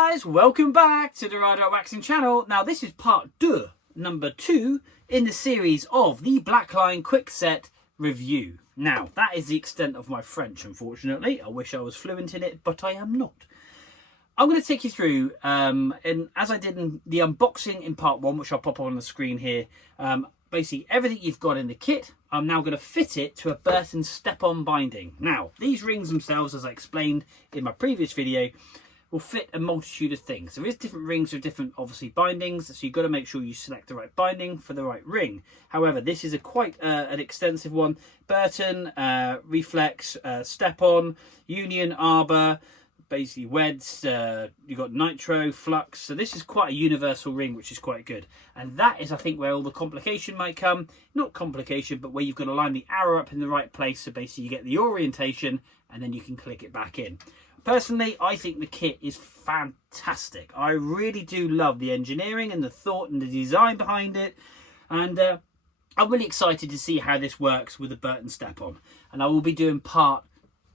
guys, welcome back to the Rider Waxing channel. Now this is part 2, number 2 in the series of the Blackline Quickset review. Now that is the extent of my French, unfortunately. I wish I was fluent in it, but I am not. I'm going to take you through, and as I did in the unboxing in part 1, which I'll pop on the screen here, basically everything you've got in the kit, I'm now going to fit it to a Burton step-on binding. Now, these rings themselves, as I explained in my previous video, will fit a multitude of things. There is different rings with different, obviously, bindings, so you've got to make sure you select the right binding for the right ring. However, this is quite an extensive one. Burton, Reflex, Step-on, Union, Arbor, basically Weds, you've got Nitro, Flux, so this is quite a universal ring, which is quite good. And that is, I think, where all the complication might come. Not complication, but where you've got to line the arrow up in the right place, so basically you get the orientation and then you can click it back in. Personally, I think the kit is fantastic. I really do love the engineering and the thought and the design behind it, and I'm really excited to see how this works with the Burton step-on. And I will be doing part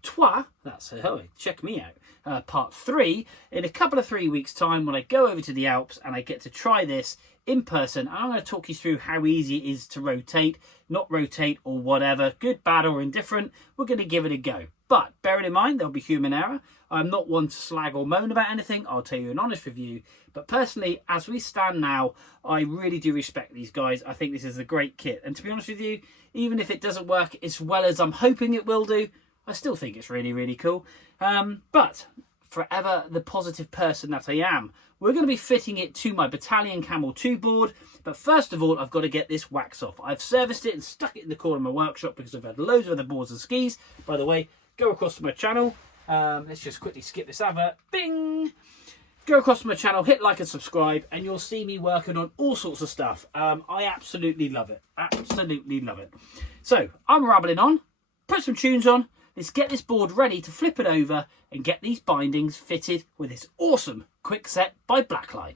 3, that's check me out, part 3 in a couple of 3 weeks time when I go over to the Alps and I get to try this in person. And I'm going to talk you through how easy it is to rotate, not rotate, or whatever, good, bad or indifferent. We're going to give it a go, but bearing in mind there'll be human error. I'm not one to slag or moan about anything. I'll tell you an honest review, but personally, as we stand now, I really do respect these guys. I think this is a great kit, and to be honest with you, even if it doesn't work as well as I'm hoping it will do, I still think it's really, really cool. But forever the positive person that I am, we're going to be fitting it to my Battalion Camel 2 board. But first of all, I've got to get this wax off. I've serviced it and stuck it in the corner of my workshop because I've had loads of other boards and skis. By the way, go across to my channel. Let's just quickly skip this advert. Bing! Go across to my channel, hit like and subscribe, and you'll see me working on all sorts of stuff. I absolutely love it. Absolutely love it. So, I'm rambling on. Put some tunes on. Let's get this board ready to flip it over and get these bindings fitted with this awesome Quickset by Blackline.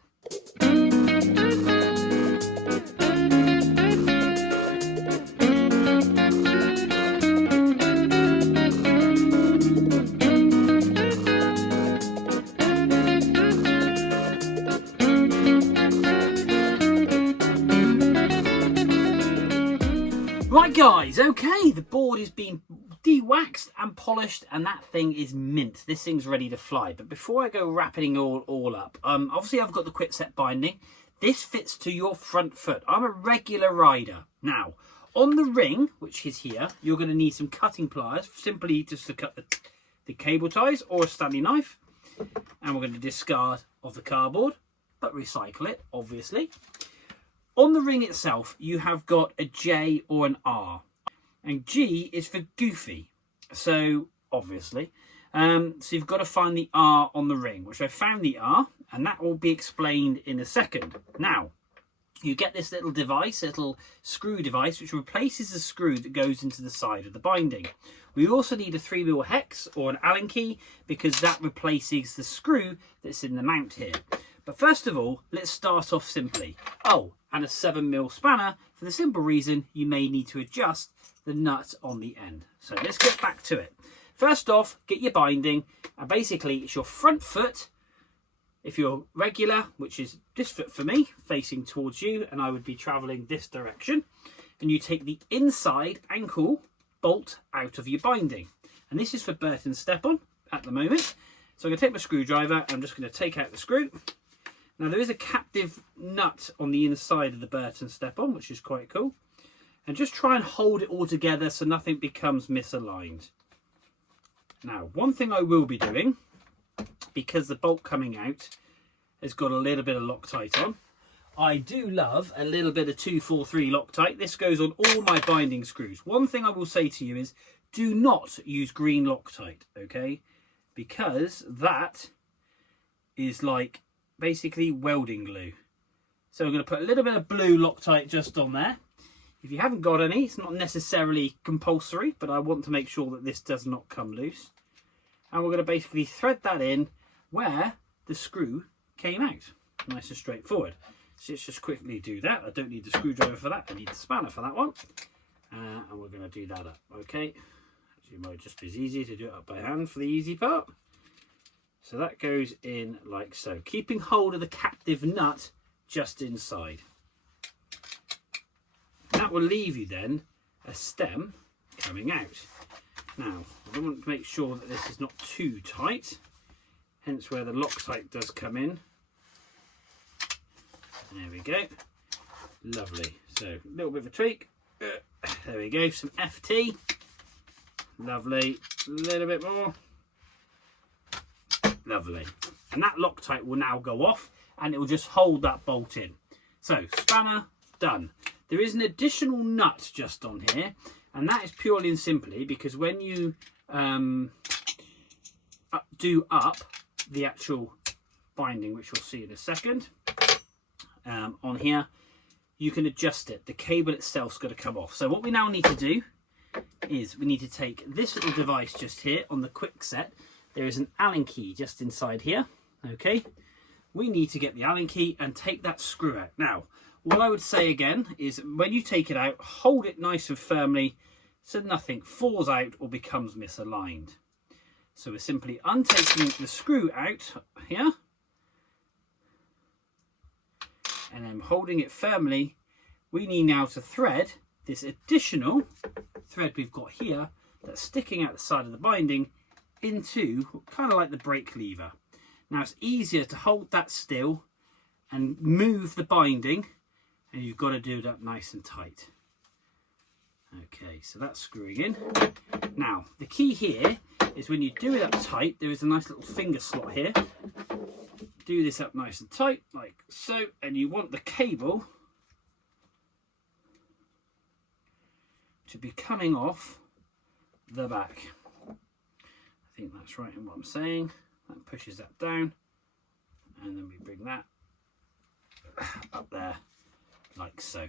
Right guys, okay, the board is being de-waxed and polished and that thing is mint. This thing's ready to fly. But before I go wrapping it all up, obviously I've got the Quickset binding. This fits to your front foot. I'm a regular rider. Now, on the ring, which is here, you're going to need some cutting pliers, simply just to cut the cable ties, or a Stanley knife. And we're going to discard of the cardboard, but recycle it, obviously. On the ring itself, you have got a J or an R. And G is for goofy. So, obviously. So you've got to find the R on the ring, which I found the R. And that will be explained in a second. Now, you get this little device, little screw device, which replaces the screw that goes into the side of the binding. We also need a 3mm hex or an Allen key, because that replaces the screw that's in the mount here. But first of all, let's start off simply. Oh, and a 7mm spanner, for the simple reason you may need to adjust the nut on the end. So let's get back to it. First off, get your binding, and basically it's your front foot, if you're regular, which is this foot for me, facing towards you, and I would be traveling this direction, and you take the inside ankle bolt out of your binding. And this is for Burton step-on at the moment. So I'm going to take my screwdriver, and I'm just going to take out the screw. Now there is a captive nut on the inside of the Burton step-on, which is quite cool. And just try and hold it all together so nothing becomes misaligned. Now, one thing I will be doing, because the bolt coming out has got a little bit of Loctite on, I do love a little bit of 243 Loctite. This goes on all my binding screws. One thing I will say to you is, do not use green Loctite, okay? Because that is like basically welding glue. So I'm going to put a little bit of blue Loctite just on there. If you haven't got any, it's not necessarily compulsory, but I want to make sure that this does not come loose. And we're going to basically thread that in where the screw came out. Nice and straightforward. So let's just quickly do that. I don't need the screwdriver for that. I need the spanner for that one. And we're going to do that up. Okay. It might just be easy to do it up by hand for the easy part. So that goes in like so, keeping hold of the captive nut just inside. That will leave you then a stem coming out. Now, I want to make sure that this is not too tight, hence where the Loctite does come in. There we go. Lovely. So, a little bit of a tweak. There we go, some FT. Lovely. A little bit more. Lovely. And that Loctite will now go off and it will just hold that bolt in. So, spanner done. There is an additional nut just on here, and that is purely and simply because when you do up the actual binding, which you'll see in a second, on here, you can adjust it. The cable itself's got to come off. So what we now need to do is we need to take this little device just here on the quicksett. There is an Allen key just inside here. Okay, we need to get the Allen key and take that screw out. Now, what I would say again is when you take it out, hold it nice and firmly so nothing falls out or becomes misaligned. So we're simply untaking the screw out here and then holding it firmly. We need now to thread this additional thread we've got here that's sticking out the side of the binding into kind of like the brake lever. Now it's easier to hold that still and move the binding, and you've got to do that nice and tight. Okay, so that's screwing in. Now, the key here is when you do it up tight, there is a nice little finger slot here. Do this up nice and tight, like so, and you want the cable to be coming off the back. I think that's right in what I'm saying. That pushes that down, and then we bring that up there like so.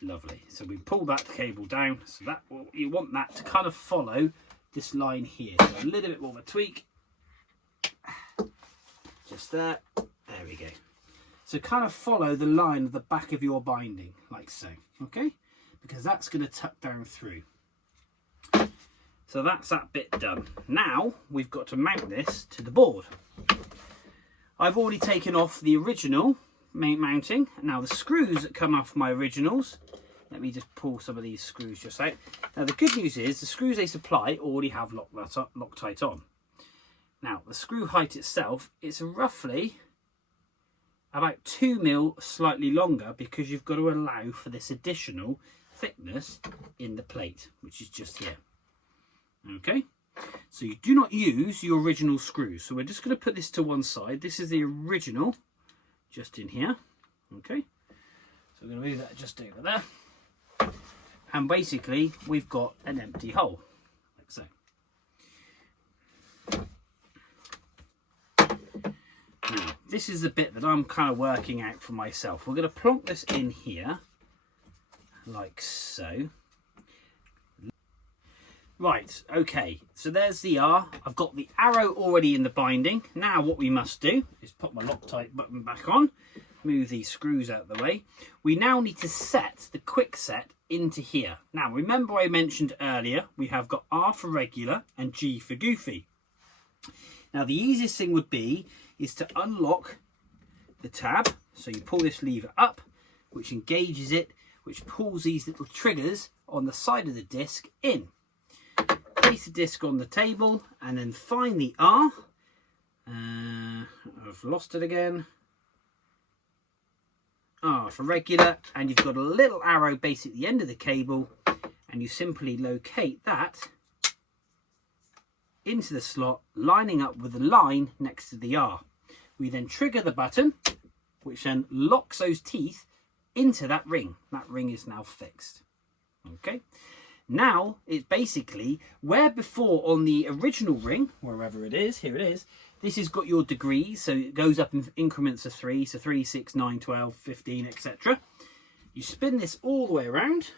Lovely. So we pull that cable down, so that you want that to kind of follow this line here. So a little bit more of a tweak, just there. There we go. So kind of follow the line of the back of your binding like so. Okay, because that's going to tuck down through. So that's that bit done. Now we've got to mount this to the board. I've already taken off the original main mounting. Now the screws that come off my originals, let me just pull some of these screws just out. Now the good news is the screws they supply already have Loctite on. Now the screw height itself, it's roughly about 2 mil slightly longer because you've got to allow for this additional thickness in the plate, which is just here. Okay, so you do not use your original screws. So we're just going to put this to one side. This is the original just in here. Okay, so we're going to move that just over there, and basically we've got an empty hole like so. Now this is the bit that I'm kind of working out for myself. We're going to plonk this in here like so. Right, okay, so there's the R. I've got the arrow already in the binding. Now what we must do is put my Loctite button back on, move these screws out of the way. We now need to set the quicksett into here. Now remember I mentioned earlier, we have got R for regular and G for goofy. Now the easiest thing would be is to unlock the tab. So you pull this lever up, which engages it, which pulls these little triggers on the side of the disc in. Place the disc on the table and then find the R. I've lost it again. R for regular, and you've got a little arrow base at the end of the cable, and you simply locate that into the slot, lining up with the line next to the R. We then trigger the button, which then locks those teeth into that ring. That ring is now fixed. Okay. Now, it's basically where before on the original ring, wherever it is, here it is, this has got your degrees, so it goes up in increments of 3, so 3, 6, 9, 12, 15, etc. You spin this all the way around,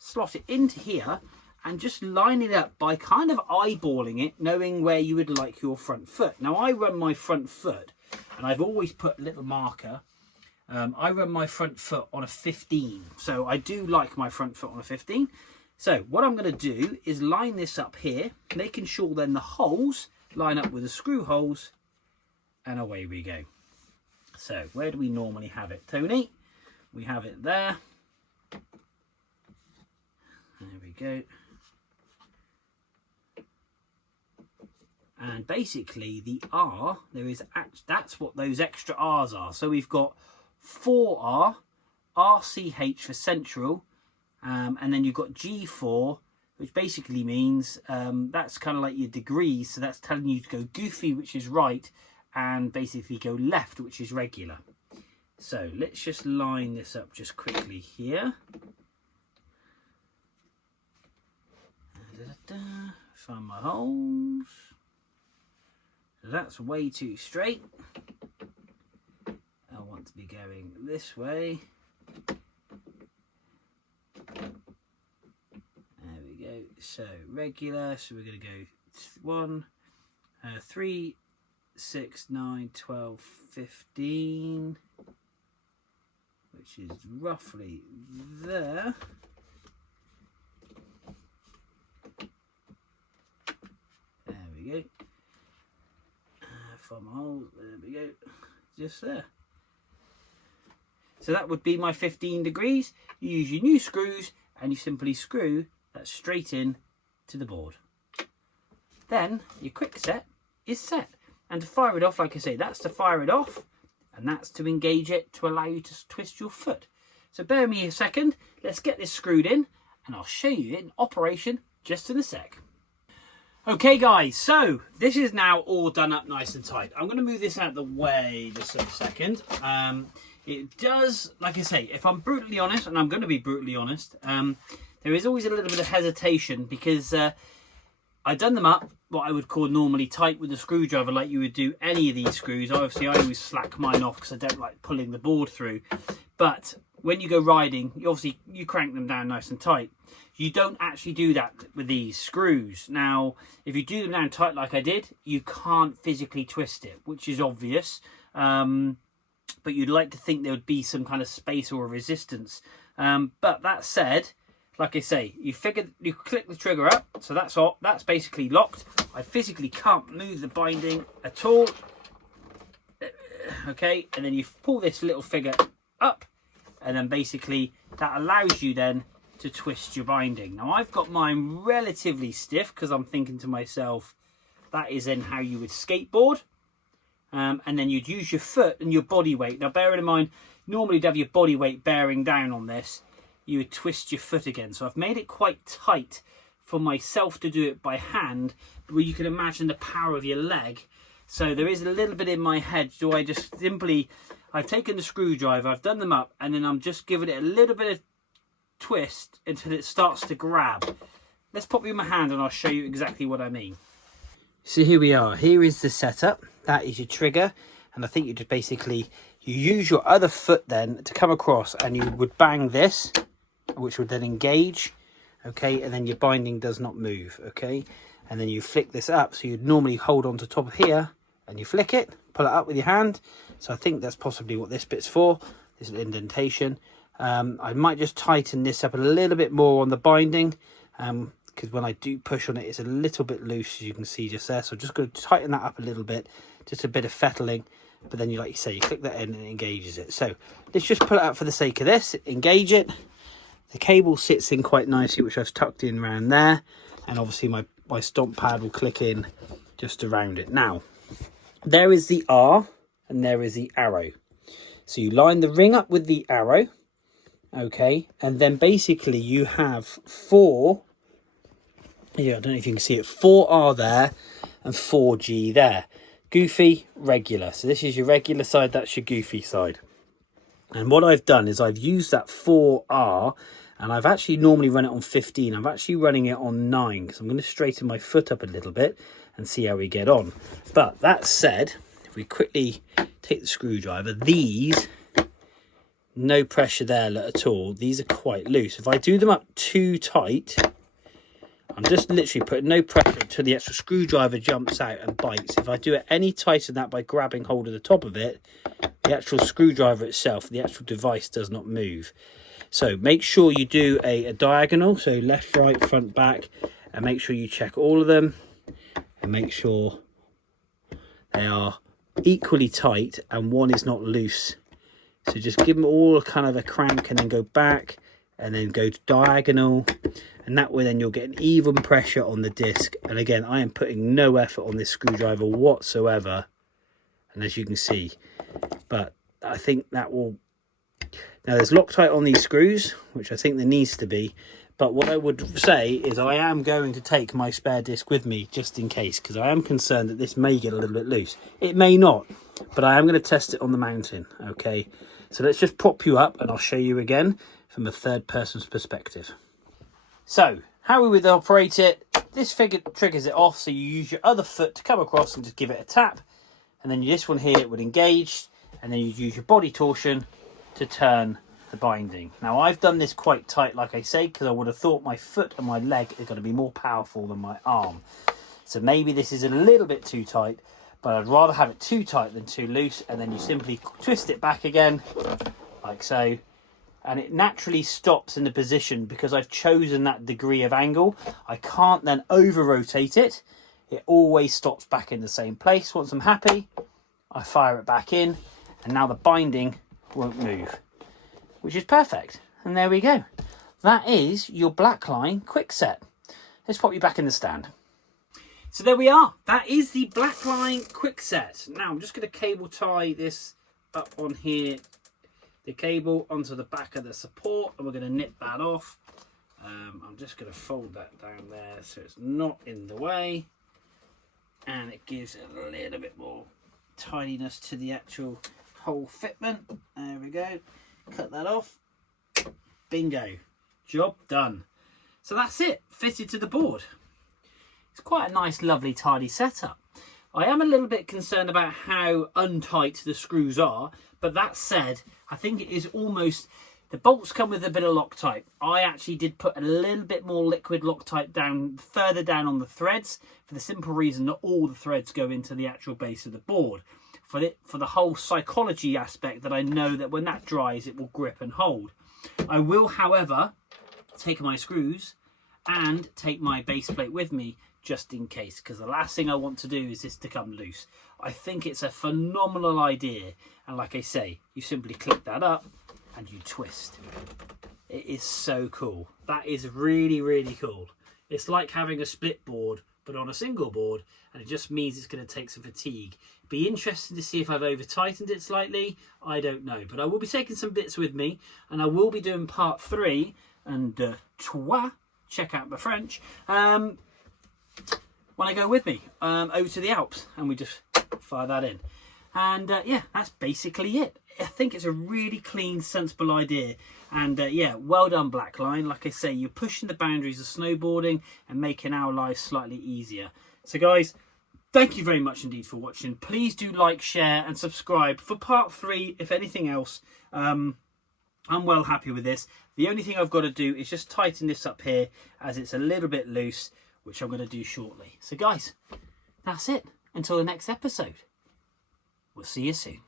slot it into here, and just line it up by kind of eyeballing it, knowing where you would like your front foot. Now, I run my front foot, and I've always put a little marker. I run my front foot on a 15, so I do like my front foot on a 15. So what I'm going to do is line this up here, making sure then the holes line up with the screw holes, and away we go. So where do we normally have it, Tony? We have it there. There we go. And basically the R, that's what those extra R's are. So we've got 4R, RCH for central, and then you've got G4, which basically means that's kind of like your degrees. So that's telling you to go goofy, which is right, and basically go left, which is regular. So let's just line this up just quickly here. Find my holes. That's way too straight. I want to be going this way. There we go. So regular. So we're going to go 3, 6, 9, 12, 15, which is roughly there. There we go. From hole, there we go, just there. So that would be my 15 degrees. You use your new screws and you simply screw that straight in to the board. Then your quick set is set. And to fire it off, like I say, that's to fire it off, and that's to engage it to allow you to twist your foot. So bear with me a second, let's get this screwed in, and I'll show you it in operation just in a sec. Okay guys, so this is now all done up nice and tight. I'm going to move this out of the way just a second. It does, like I say, if I'm brutally honest, and I'm going to be brutally honest, there is always a little bit of hesitation because I've done them up what I would call normally tight with a screwdriver, like you would do any of these screws. Obviously I always slack mine off because I don't like pulling the board through. But when you go riding, you crank them down nice and tight. You don't actually do that with these screws. Now, if you do them down tight like I did, you can't physically twist it, which is obvious. But you'd like to think there would be some kind of space or resistance. But that said, like I say, you click the trigger up, so that's basically locked. I physically can't move the binding at all. Okay, and then you pull this little figure up, and then basically that allows you then to twist your binding. Now I've got mine relatively stiff because I'm thinking to myself, that is then how you would skateboard. And then you'd use your foot and your body weight. Now bearing in mind, normally you'd have your body weight bearing down on this. You would twist your foot again. So I've made it quite tight for myself to do it by hand, where you can imagine the power of your leg. So there is a little bit in my head. Do I just simply, I've taken the screwdriver, I've done them up, and then I'm just giving it a little bit of twist until it starts to grab. Let's pop you in my hand and I'll show you exactly what I mean. So here we are. Here is the setup. That is your trigger, and I think you just basically, you use your other foot then to come across, and you would bang this, which would then engage, okay, and then your binding does not move, okay, and then you flick this up. So you'd normally hold on to top of here and you flick it, pull it up with your hand. So I think that's possibly what this bit's for, this indentation. I might just tighten this up a little bit more on the binding, because when I do push on it, it's a little bit loose, as you can see just there. So I'm just going to tighten that up a little bit, just a bit of fettling. But then, like you say, you click that in and it engages it. So let's just pull it out for the sake of this, engage it. The cable sits in quite nicely, which I've tucked in around there. And obviously my stomp pad will click in just around it. Now, there is the R and there is the arrow. So you line the ring up with the arrow, okay, and then basically you have 4, yeah, I don't know if you can see it, 4R there and 4G there. Goofy, regular. So this is your regular side, that's your goofy side. And what I've done is I've used that 4R, and I've actually normally run it on 15. I'm actually running it on 9 because I'm going to straighten my foot up a little bit and see how we get on. But that said, if we quickly take the screwdriver, these, no pressure there at all. These are quite loose. If I do them up too tight, I'm just literally putting no pressure until the actual screwdriver jumps out and bites. If I do it any tighter than that by grabbing hold of the top of it, the actual screwdriver itself, the actual device does not move. So make sure you do a diagonal, so left, right, front, back, and make sure you check all of them and make sure they are equally tight and one is not loose. So just give them all kind of a crank and then go back and then go diagonal, and that way then you'll get an even pressure on the disc. And again, I am putting no effort on this screwdriver whatsoever, and as you can see, but I think that will, now there's Loctite on these screws, which I think there needs to be, but what I would say is I am going to take my spare disc with me just in case, because I am concerned that this may get a little bit loose. It may not, but I am going to test it on the mountain. Okay, so let's just prop you up and I'll show you again from a third person's perspective. So how we would operate it, this figure triggers it off, so you use your other foot to come across and just give it a tap, and then this one here would engage, and then you use your body torsion to turn the binding. Now I've done this quite tight, like I say, because I would have thought my foot and my leg are going to be more powerful than my arm. So maybe this is a little bit too tight, but I'd rather have it too tight than too loose. And then you simply twist it back again, like so, and it naturally stops in the position because I've chosen that degree of angle. I can't then over rotate it. It always stops back in the same place. Once I'm happy, I fire it back in, and now the binding won't move, which is perfect. And there we go. That is your Blackline quicksett. Let's pop you back in the stand. So there we are. That is the Blackline quicksett. Now I'm just going to cable tie this up on here, the cable onto the back of the support, and we're going to nip that off. I'm just going to fold that down there so it's not in the way, and it gives it a little bit more tidiness to the actual whole fitment. There we go. Cut that off. Bingo. Job done. So that's it, fitted to the board. It's quite a nice, lovely, tidy setup. I am a little bit concerned about how untight the screws are, but that said, I think it is almost, the bolts come with a bit of Loctite. I actually did put a little bit more liquid Loctite down, further down on the threads, for the simple reason that all the threads go into the actual base of the board. For the whole psychology aspect, that I know that when that dries, it will grip and hold. I will, however, take my screws and take my base plate with me, just in case, because the last thing I want to do is this to come loose. I think it's a phenomenal idea, and like I say, you simply click that up and you twist. It is so cool. That is really, really cool. It's like having a split board but on a single board, and it just means it's going to take some fatigue. Be interesting to see if I've over tightened it slightly. I don't know, but I will be taking some bits with me, and I will be doing part 3 and trois, check out the French, when I go with me over to the Alps, and we just fire that in. And yeah, that's basically it. I think it's a really clean, sensible idea. And yeah, well done, Blackline. Like I say, you're pushing the boundaries of snowboarding and making our lives slightly easier. So guys, thank you very much indeed for watching. Please do like, share and subscribe for part 3, if anything else. I'm well happy with this. The only thing I've got to do is just tighten this up here, as it's a little bit loose, which I'm going to do shortly. So guys, that's it. Until the next episode. We'll see you soon.